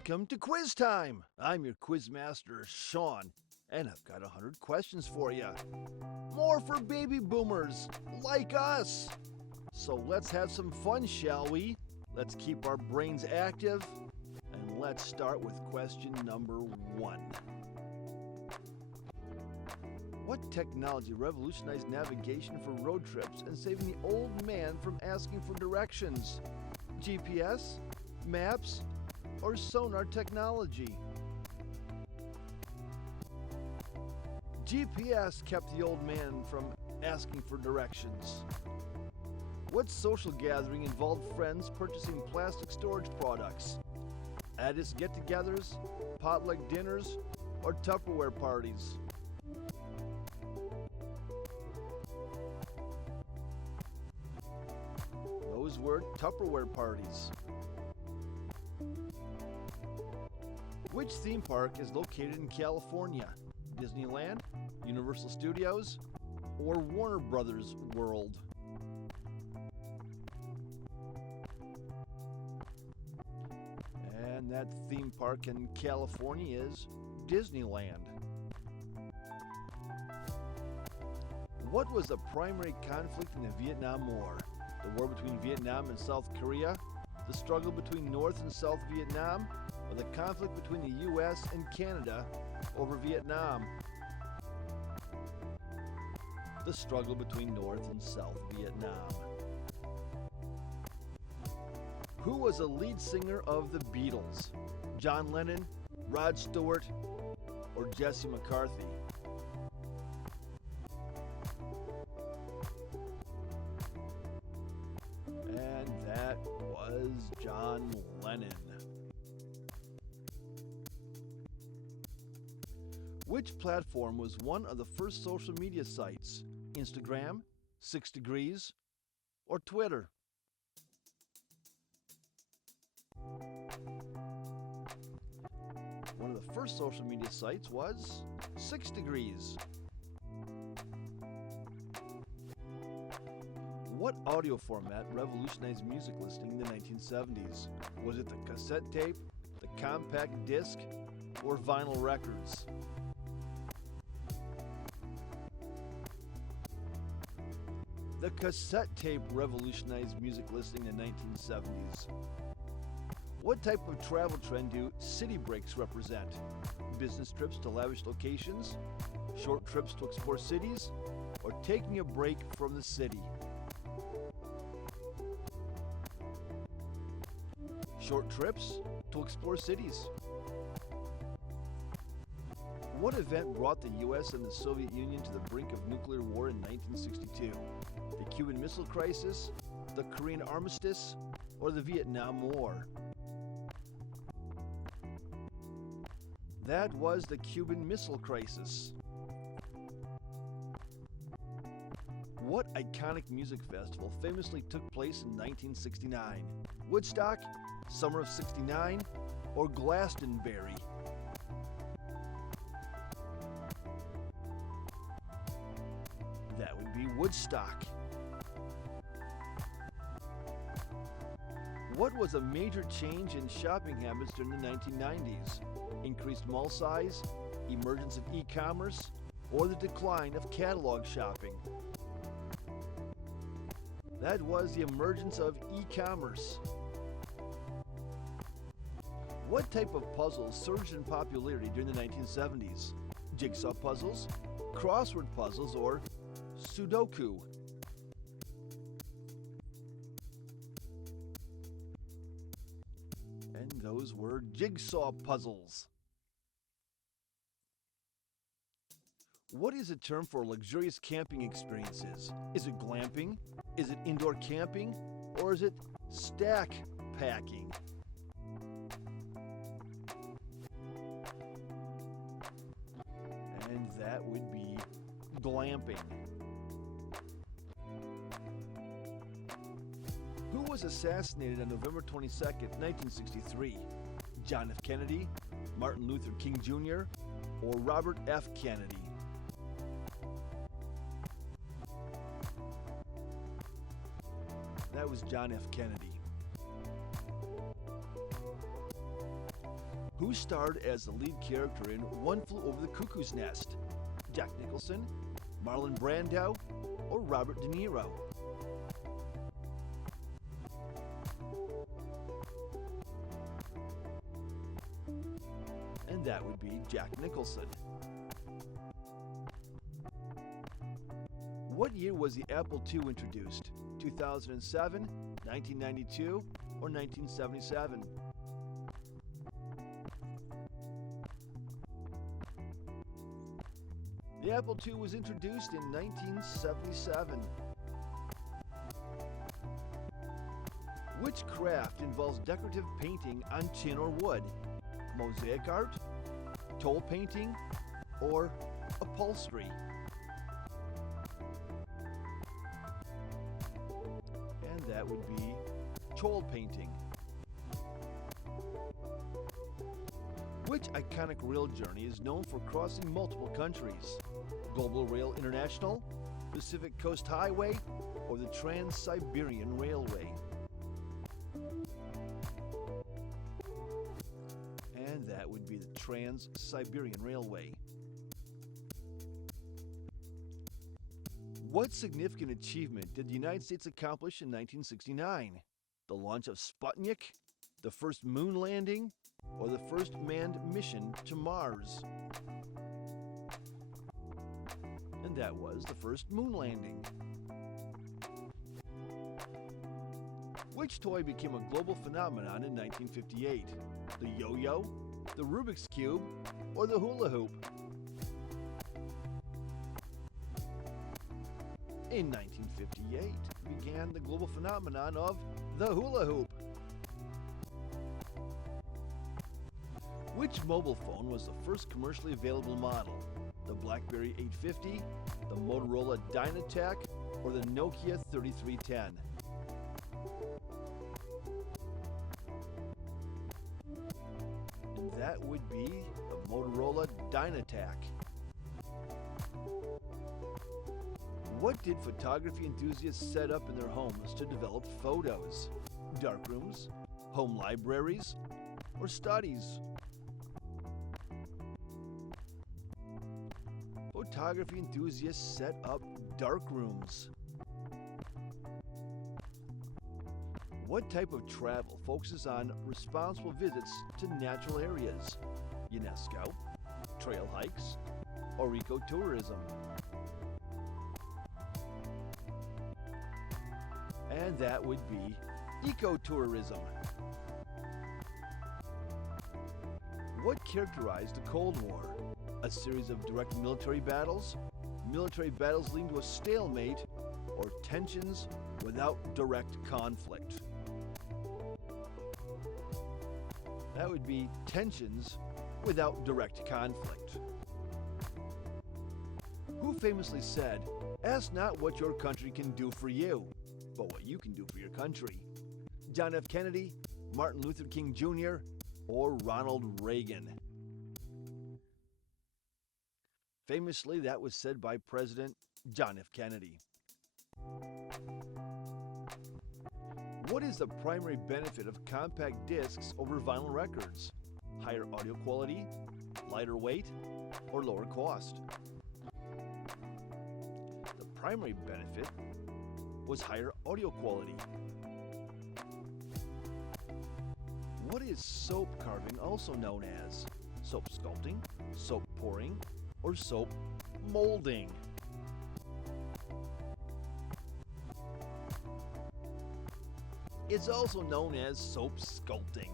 Welcome to Quiz Time! I'm your quiz master, Sean, and I've got 100 questions for you. More for baby boomers like us! So let's have some fun, shall we? Let's keep our brains active, and let's start with question number 1. What technology revolutionized navigation for road trips and saving the old man from asking for directions? GPS, maps, or sonar technology? GPS kept the old man from asking for directions. What social gathering involved friends purchasing plastic storage products? Addis get-togethers, potluck dinners, or Tupperware parties? Those were Tupperware parties. Which theme park is located in California? Disneyland, Universal Studios, or Warner Brothers World? And that theme park in California is Disneyland. What was the primary conflict in the Vietnam War? The war between Vietnam and South Korea? The struggle between North and South Vietnam? Or the conflict between the U.S. and Canada over Vietnam? The struggle between North and South Vietnam. Who was the lead singer of the Beatles? John Lennon, Rod Stewart, or Jesse McCarthy? And that was John Lennon. Which platform was one of the first social media sites? Instagram, 6 Degrees, or Twitter? One of the first social media sites was 6 Degrees. What audio format revolutionized music listening in the 1970s? Was it the cassette tape, the compact disc, or vinyl records? The cassette tape revolutionized music listening in the 1970s. What type of travel trend do city breaks represent? Business trips to lavish locations, short trips to explore cities, or taking a break from the city? Short trips to explore cities. What event brought the U.S. and the Soviet Union to the brink of nuclear war in 1962? The Cuban Missile Crisis, the Korean Armistice, or the Vietnam War? That was the Cuban Missile Crisis. What iconic music festival famously took place in 1969? Woodstock, Summer of '69, or Glastonbury? That would be Woodstock. What was a major change in shopping habits during the 1990s? Increased mall size, emergence of e-commerce, or the decline of catalog shopping? That was the emergence of e-commerce. What type of puzzles surged in popularity during the 1970s? Jigsaw puzzles, crossword puzzles, or Sudoku? And those were jigsaw puzzles. What is a term for luxurious camping experiences? Is it glamping? Is it indoor camping? Or is it stack packing? And that would be glamping. Who was assassinated on November 22nd, 1963? John F. Kennedy, Martin Luther King Jr., or Robert F. Kennedy? That was John F. Kennedy. Who starred as the lead character in One Flew Over the Cuckoo's Nest? Jack Nicholson, Marlon Brando, or Robert De Niro? And that would be Jack Nicholson. What year was the Apple II introduced? 2007, 1992, or 1977? The Apple II was introduced in 1977. Which craft involves decorative painting on tin or wood? Mosaic art, toll painting, or upholstery? And that would be toll painting. Which iconic rail journey is known for crossing multiple countries? Global Rail International, Pacific Coast Highway, or the Trans-Siberian Railway? And that would be the Trans-Siberian Railway. What significant achievement did the United States accomplish in 1969? The launch of Sputnik, the first moon landing, or the first manned mission to Mars? And that was the first moon landing. Which toy became a global phenomenon in 1958? The yo-yo, the Rubik's Cube, or the hula hoop? In 1958 began the global phenomenon of the hula hoop. Which mobile phone was the first commercially available model? The BlackBerry 850, the Motorola Dynatac, or the Nokia 3310? And that would be the Motorola Dynatac. What did photography enthusiasts set up in their homes to develop photos? Darkrooms, home libraries, or studies? Photography enthusiasts set up darkrooms. What type of travel focuses on responsible visits to natural areas? UNESCO, trail hikes, or ecotourism? And that would be ecotourism. What characterized the Cold War? A series of direct military battles leading to a stalemate, or tensions without direct conflict? That would be tensions without direct conflict. Who famously said, "Ask not what your country can do for you, but what you can do for your country"? John F. Kennedy, Martin Luther King Jr., or Ronald Reagan? Famously, that was said by President John F. Kennedy. What is the primary benefit of compact discs over vinyl records? Higher audio quality, lighter weight, or lower cost? The primary benefit was higher audio quality. What is soap carving also known as? Soap sculpting, soap pouring, or soap molding? It's also known as soap sculpting.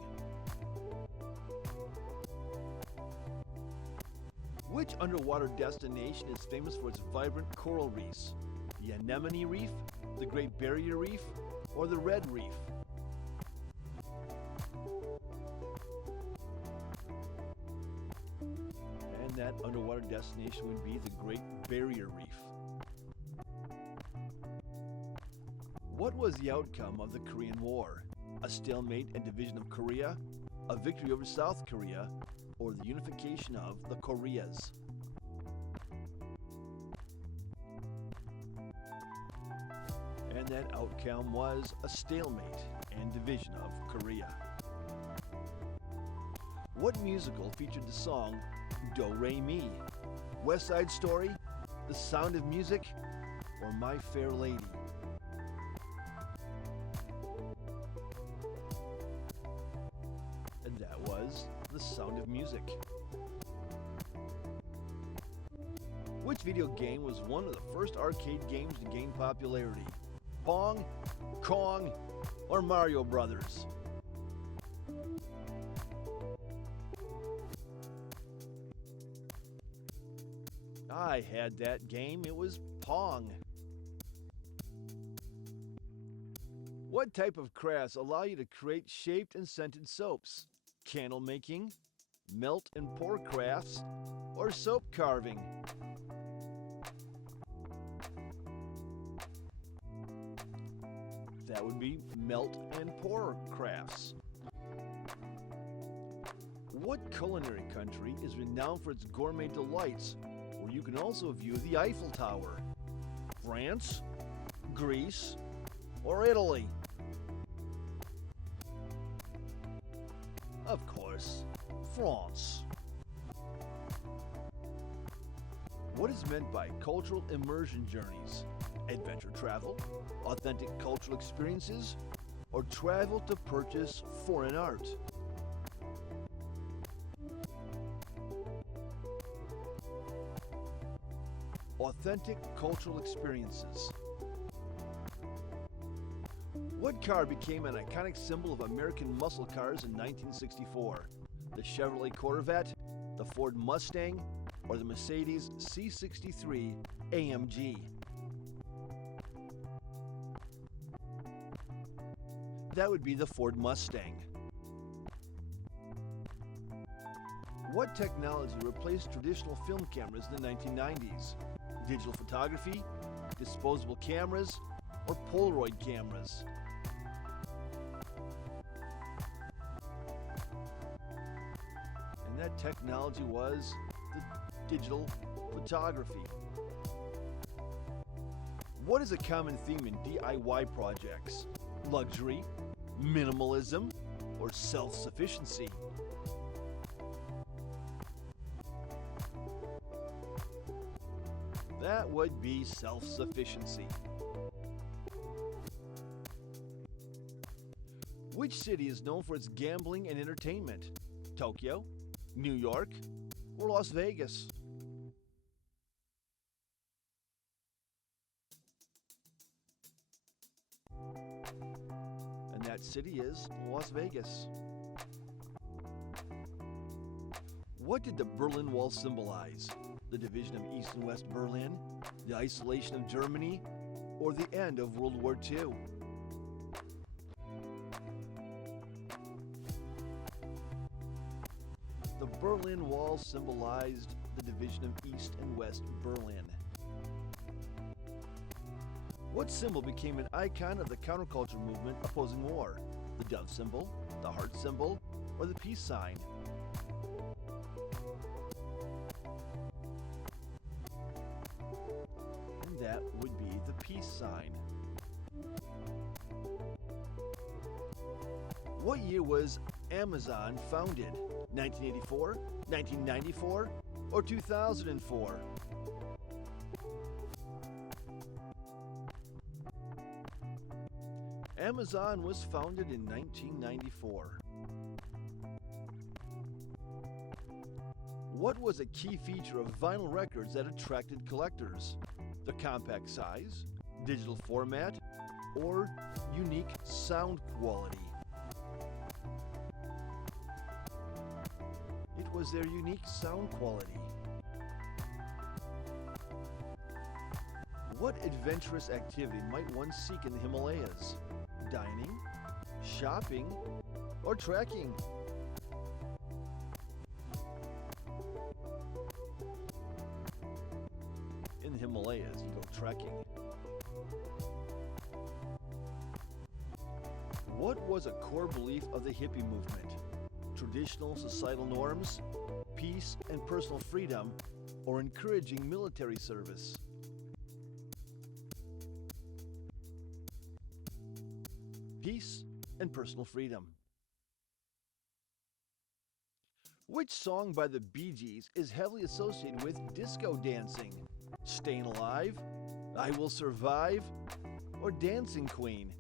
Which underwater destination is famous for its vibrant coral reefs? The Anemone Reef, the Great Barrier Reef, or the Red Reef? And that underwater destination would be the Great Barrier Reef. What was the outcome of the Korean War? A stalemate and division of Korea, a victory over South Korea, or the unification of the Koreas? And that outcome was a stalemate and division of Korea. What musical featured the song Do Re Mi? West Side Story, The Sound of Music, or My Fair Lady? And that was The Sound of Music. Which video game was one of the first arcade games to gain popularity? Pong, Kong, or Mario Brothers? I had that game. It was Pong. What type of crafts allow you to create shaped and scented soaps? Candle making, melt and pour crafts, or soap carving? That would be melt and pour crafts. What culinary country is renowned for its gourmet delights, where you can also view the Eiffel Tower? France, Greece, or Italy? Of course, France. What is meant by cultural immersion journeys? Adventure travel, authentic cultural experiences, or travel to purchase foreign art? Authentic cultural experiences. What car became an iconic symbol of American muscle cars in 1964? The Chevrolet Corvette, the Ford Mustang, or the Mercedes C63 AMG? That would be the Ford Mustang. What technology replaced traditional film cameras in the 1990s? Digital photography, disposable cameras, or Polaroid cameras? And that technology was the digital photography. What is a common theme in DIY projects? Luxury, minimalism, or self-sufficiency? That would be self-sufficiency. Which city is known for its gambling and entertainment? Tokyo, New York, or Las Vegas? And that city is Las Vegas. What did the Berlin Wall symbolize? The division of East and West Berlin, the isolation of Germany, or the end of World War II? The Berlin Wall symbolized the division of East and West Berlin. What symbol became an icon of the counterculture movement opposing war? The dove symbol, the heart symbol, or the peace sign? And that would be the peace sign. What year was Amazon founded? 1984, 1994, or 2004? Amazon was founded in 1994. What was a key feature of vinyl records that attracted collectors? The compact size, digital format, or unique sound quality? It was their unique sound quality. What adventurous activity might one seek in the Himalayas? Dining, shopping, or trekking? In the Himalayas, you go trekking. What was a core belief of the hippie movement? Traditional societal norms, peace and personal freedom, or encouraging military service? Peace and personal freedom. Which song by the Bee Gees is heavily associated with disco dancing? Staying Alive, I Will Survive, or Dancing Queen?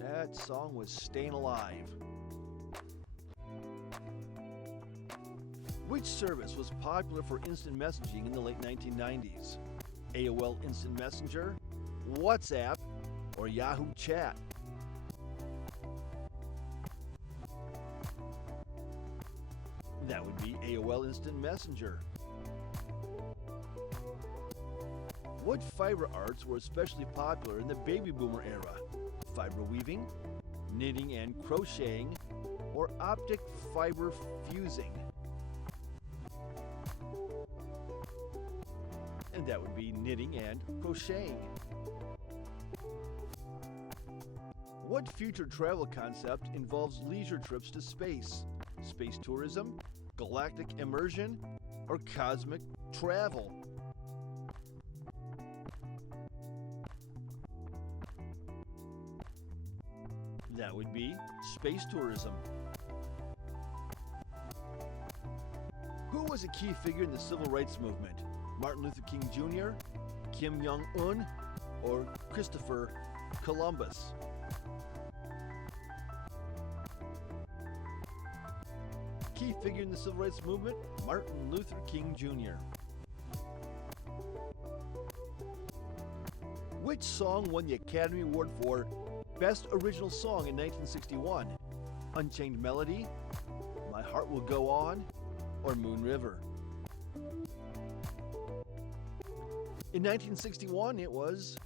That song was Staying Alive. Which service was popular for instant messaging in the late 1990s? AOL Instant Messenger, WhatsApp, or Yahoo Chat? That would be AOL Instant Messenger. What fiber arts were especially popular in the baby boomer era? Fiber weaving, knitting and crocheting, or optic fiber fusing? And that would be knitting and crocheting. What future travel concept involves leisure trips to space? Space tourism, galactic immersion, or cosmic travel? That would be space tourism. Who was a key figure in the civil rights movement? Martin Luther King Jr., Kim Jong-un, or Christopher Columbus? Key figure in the civil rights movement, Martin Luther King Jr. Which song won the Academy Award for Best Original Song in 1961? Unchained Melody, My Heart Will Go On, or Moon River? In 1961, it was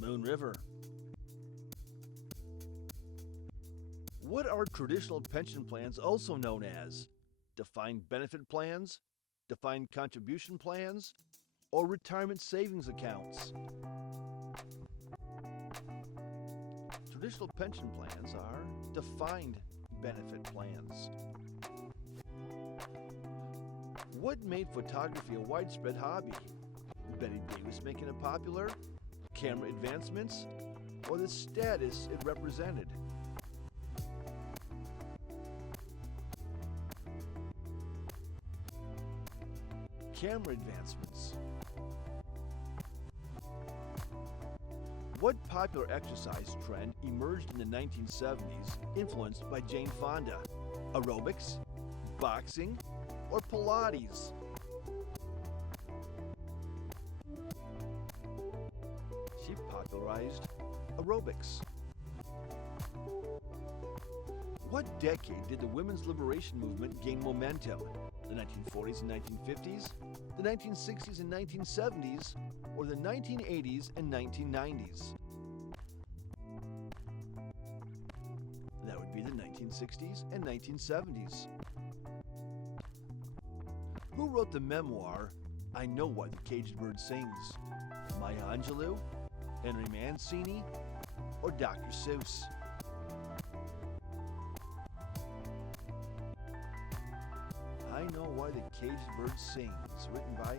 Moon River. What are traditional pension plans also known as? Defined benefit plans, defined contribution plans, or retirement savings accounts? Traditional pension plans are defined benefit plans. What made photography a widespread hobby? Betty Davis making it popular, camera advancements, or the status it represented? Camera advancements. What popular exercise trend emerged in the 1970s influenced by Jane Fonda? Aerobics, boxing, or Pilates? She popularized aerobics. What decade did the women's liberation movement gain momentum? The 1940s and 1950s, the 1960s and 1970s, or the 1980s and 1990s? That would be the 1960s and 1970s. Who wrote the memoir, I Know Why the Caged Bird Sings? Maya Angelou, Henry Mancini, or Dr. Seuss? I Know Why the Caged Bird Sings, written by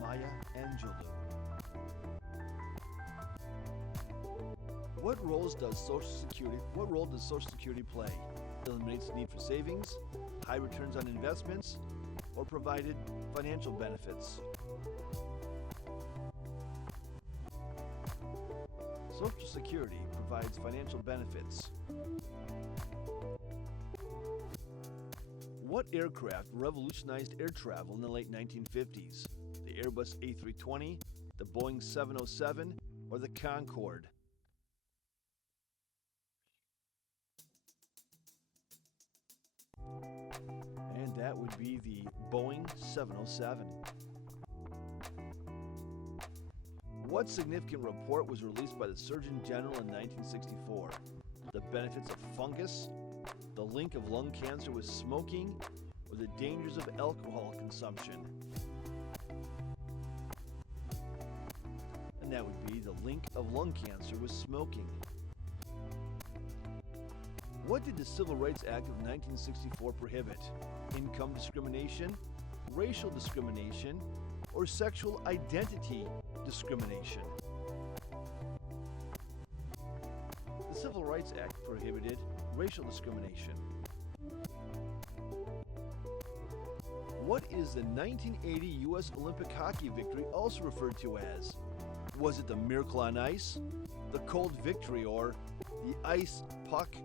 Maya Angelou. What role does Social Security play? Eliminates the need for savings, high returns on investments, or provided financial benefits? Social Security provides financial benefits. What aircraft revolutionized air travel in the late 1950s? The Airbus A320, the Boeing 707, or the Concorde? And that would be the Boeing 707. What significant report was released by the Surgeon General in 1964? The benefits of fungus, the link of lung cancer with smoking, or the dangers of alcohol consumption? And that would be the link of lung cancer with smoking. What did the Civil Rights Act of 1964 prohibit? Income discrimination, racial discrimination, or sexual identity discrimination? The Civil Rights Act prohibited racial discrimination? What is the 1980 U.S. Olympic hockey victory also referred to as? Was it the Miracle on Ice, the Cold Victory, or the Ice Puck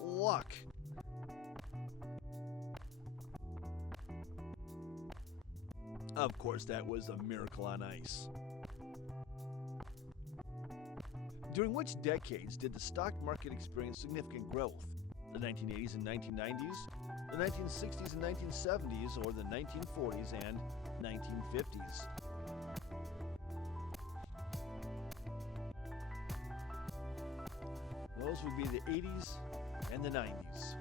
Luck? Of course, that was the Miracle on Ice. During which decades did the stock market experience significant growth? The 1980s and 1990s, the 1960s and 1970s, or the 1940s and 1950s? Those would be the 80s and the 90s.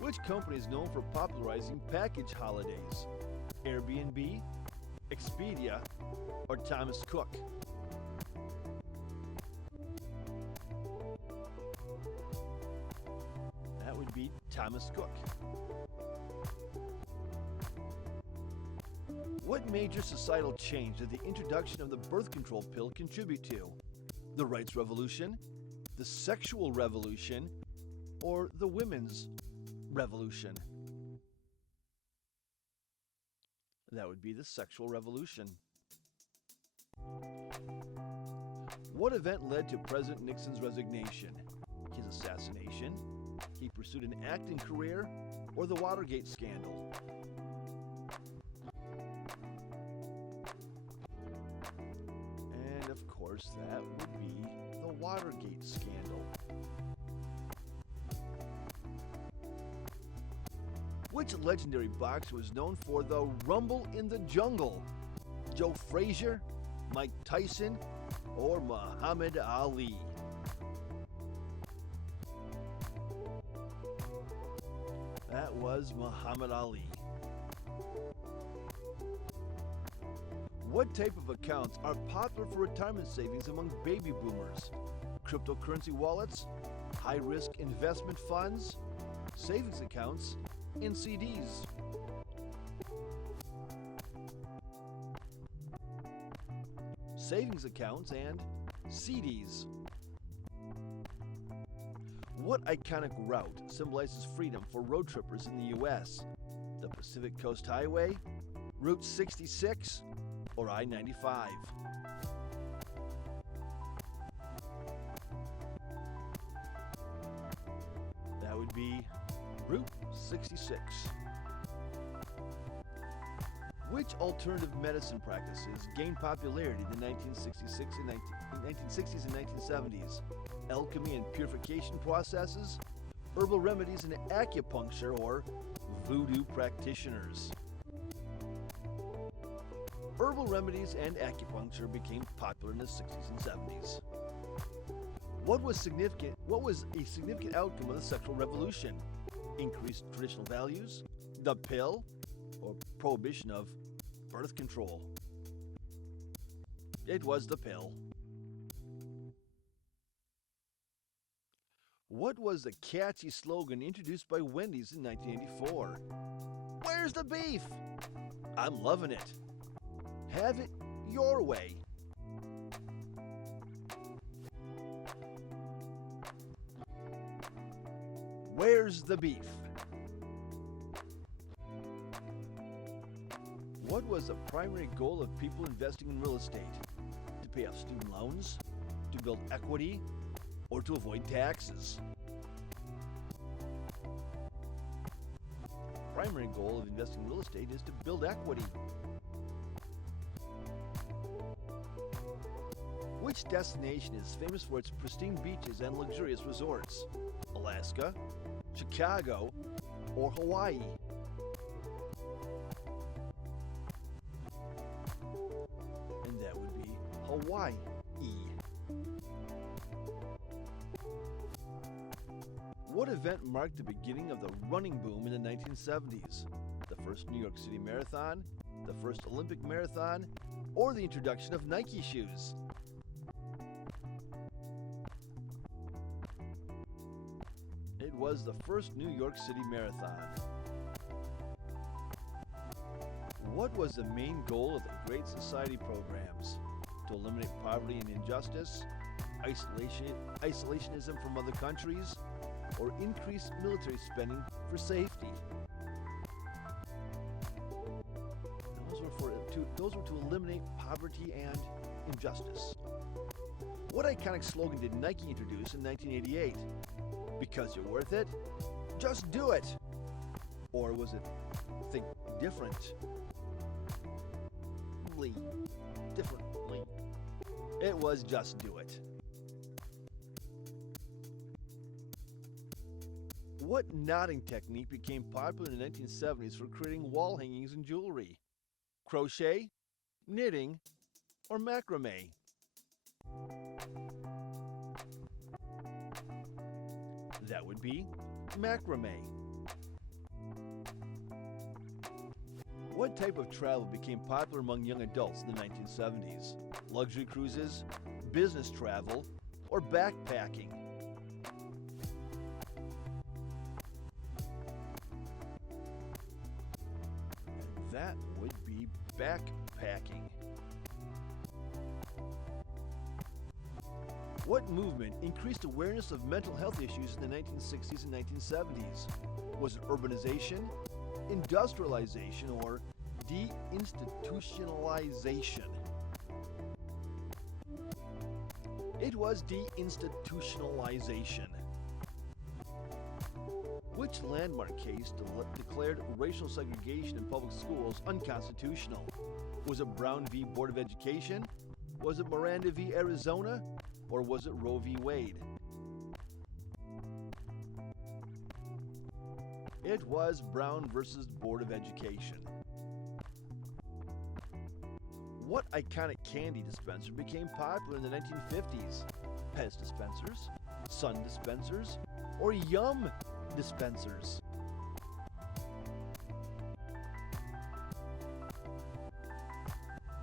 Which company is known for popularizing package holidays? Airbnb, Expedia, or Thomas Cook? That would be Thomas Cook. What major societal change did the introduction of the birth control pill contribute to? The rights revolution, the sexual revolution, or the women's revolution? That would be the sexual revolution. What event led to President Nixon's resignation? His assassination, he pursued an acting career, or the Watergate scandal? And of course, that would be the Watergate scandal. Which legendary boxer was known for the Rumble in the Jungle? Joe Frazier, Mike Tyson, or Muhammad Ali? That was Muhammad Ali. What type of accounts are popular for retirement savings among baby boomers? Cryptocurrency wallets, high-risk investment funds, savings accounts, and CDs? Savings accounts and CDs. What iconic route symbolizes freedom for road trippers in the U.S.? The Pacific Coast Highway, Route 66, or I-95? That would be Route 66. Which alternative medicine practices gained popularity in the 1960s and 1970s? Alchemy and purification processes, herbal remedies and acupuncture, or voodoo practitioners? Herbal remedies and acupuncture became popular in the 60s and 70s. What was a significant outcome of the sexual revolution? Increased traditional values, the pill, or prohibition of birth control? It was the pill. What was the catchy slogan introduced by Wendy's in 1984? Where's the beef? I'm loving it. Have it your way. Where's the beef? What was the primary goal of people investing in real estate? To pay off student loans, to build equity, or to avoid taxes? Primary goal of investing in real estate is to build equity. Which destination is famous for its pristine beaches and luxurious resorts? Alaska, Chicago, or Hawaii? And that would be Hawaii. What event marked the beginning of the running boom in the 1970s? The first New York City Marathon, the first Olympic Marathon, or the introduction of Nike shoes? It was the first New York City Marathon. What was the main goal of the Great Society programs? To eliminate poverty and injustice, isolationism from other countries, or increased military spending for safety? Those were to eliminate poverty and injustice. What iconic slogan did Nike introduce in 1988? Because you're worth it, just do it. Or was it think differently? Differently. It was just do it. What knotting technique became popular in the 1970s for creating wall hangings and jewelry? Crochet, knitting, or macrame? That would be macrame. What type of travel became popular among young adults in the 1970s? Luxury cruises, business travel, or backpacking? And that would be backpacking. What movement increased awareness of mental health issues in the 1960s and 1970s? Was it urbanization, industrialization, or deinstitutionalization? It was deinstitutionalization. Which landmark case declared racial segregation in public schools unconstitutional? Was it Brown v. Board of Education? Was it Miranda v. Arizona? Or was it Roe v. Wade? It was Brown versus Board of Education. What iconic candy dispenser became popular in the 1950s? Pez dispensers, Sun dispensers, or Yum dispensers?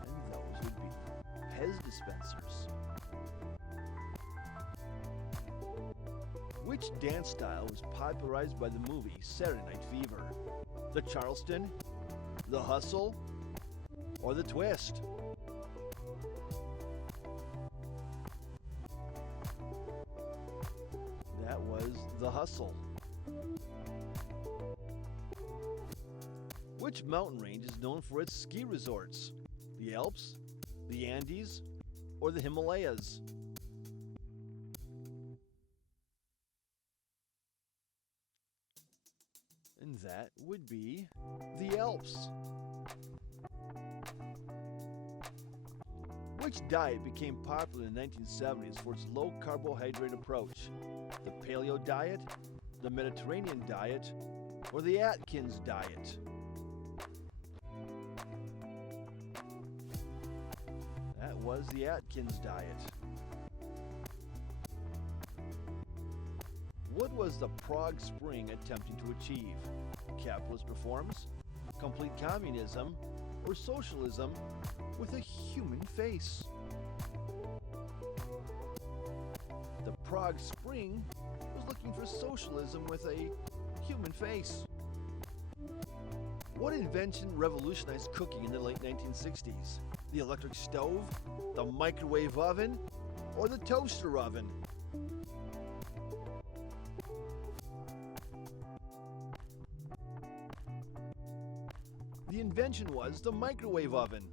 And those would be Pez dispensers. Which dance style was popularized by the movie Saturday Night Fever? The Charleston, the Hustle, or the Twist? That was the Hustle. Which mountain range is known for its ski resorts? The Alps, the Andes, or the Himalayas? And that would be the Alps. Which diet became popular in the 1970s for its low carbohydrate approach? The Paleo diet, the Mediterranean diet, or the Atkins diet? That was the Atkins diet. What was the Prague Spring attempting to achieve? Capitalist reforms, complete communism, or socialism with a human face? The Prague Spring was looking for socialism with a human face. What invention revolutionized cooking in the late 1960s? The electric stove, the microwave oven, or the toaster oven? The invention was the microwave oven.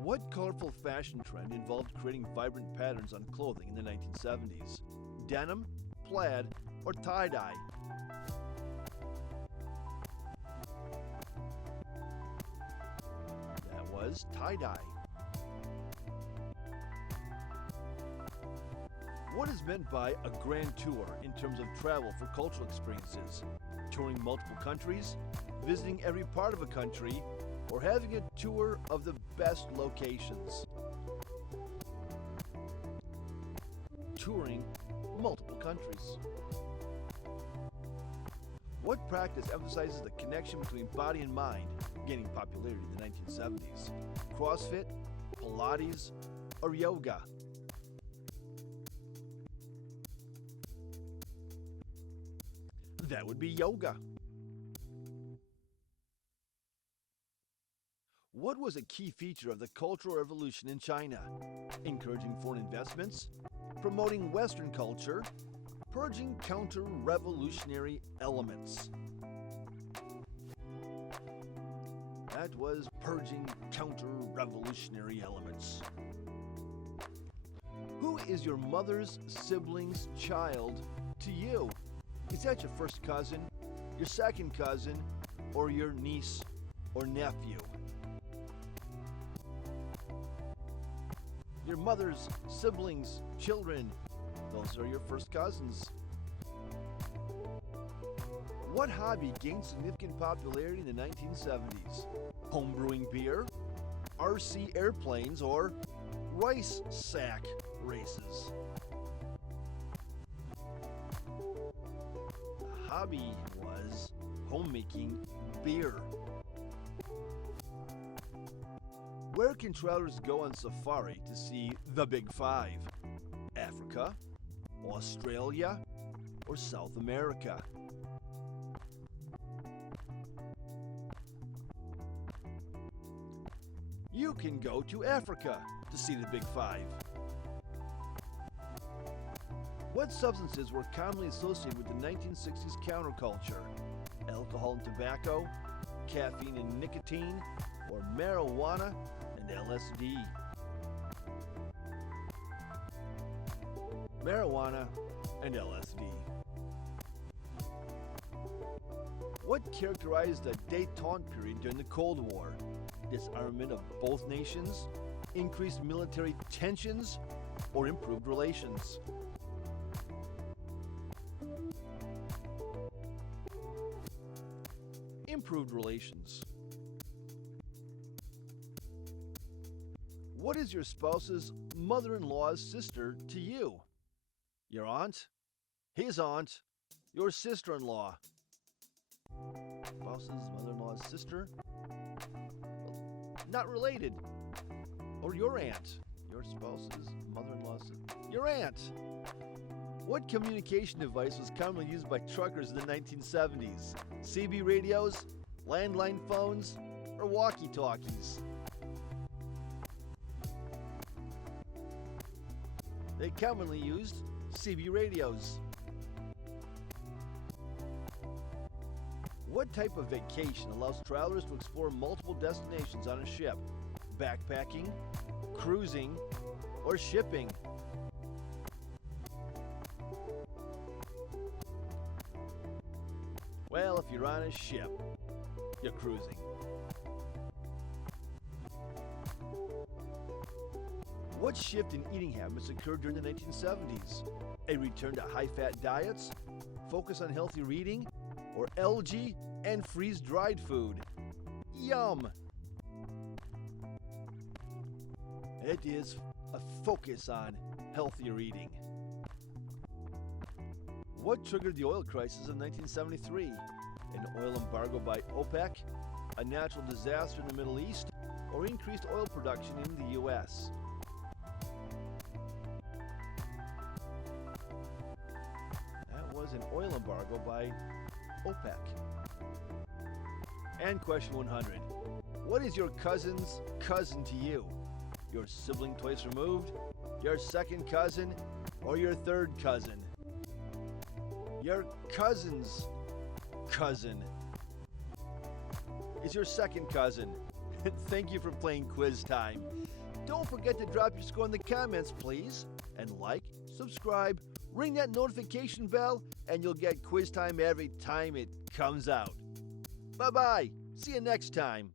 What colorful fashion trend involved creating vibrant patterns on clothing in the 1970s? Denim, plaid, or tie-dye? That was tie-dye. What is meant by a grand tour in terms of travel for cultural experiences? Touring multiple countries, visiting every part of a country, or having a tour of the best locations? Touring multiple countries. What practice emphasizes the connection between body and mind, gaining popularity in the 1970s? CrossFit, Pilates, or yoga? That would be yoga. What was a key feature of the Cultural Revolution in China? Encouraging foreign investments, promoting Western culture, purging counter-revolutionary elements. That was purging counter-revolutionary elements. Who is your mother's sibling's child to you? Is that your first cousin, your second cousin, or your niece or nephew? Your mother's siblings, children, those are your first cousins. What hobby gained significant popularity in the 1970s? Homebrewing beer, RC airplanes, or rice sack races? The hobby was homemaking beer. Where can travelers go on safari to see the Big Five? Africa, Australia, or South America? You can go to Africa to see the Big Five. What substances were commonly associated with the 1960s counterculture? Alcohol and tobacco, caffeine and nicotine, or marijuana and LSD? Marijuana and LSD. What characterized the détente period during the Cold War? Disarmament of both nations, increased military tensions, or improved relations? Improved relations. What is your spouse's mother-in-law's sister to you? Your aunt, his aunt, your sister-in-law. Spouse's mother-in-law's sister? Not related. Or your aunt. Your spouse's mother-in-law's sister. Your aunt. What communication device was commonly used by truckers in the 1970s? CB radios, landline phones, or walkie-talkies? They commonly used CB radios. What type of vacation allows travelers to explore multiple destinations on a ship? Backpacking, cruising, or shipping? Well, if you're on a ship, you're cruising. What shift in eating habits occurred during the 1970s? A return to high-fat diets, focus on healthy eating, or algae and freeze-dried food? Yum! It is a focus on healthier eating. What triggered the oil crisis of 1973? An oil embargo by OPEC, a natural disaster in the Middle East, or increased oil production in the U.S.? That was an oil embargo by OPEC. And question 100. What is your cousin's cousin to you? Your sibling twice removed, your second cousin, or your third cousin? Your cousin's cousin is your second cousin. Thank you for playing Quiz Time. Don't forget to drop your score in the comments, please. And like, subscribe, ring that notification bell, and you'll get Quiz Time every time it comes out. Bye-bye. See you next time.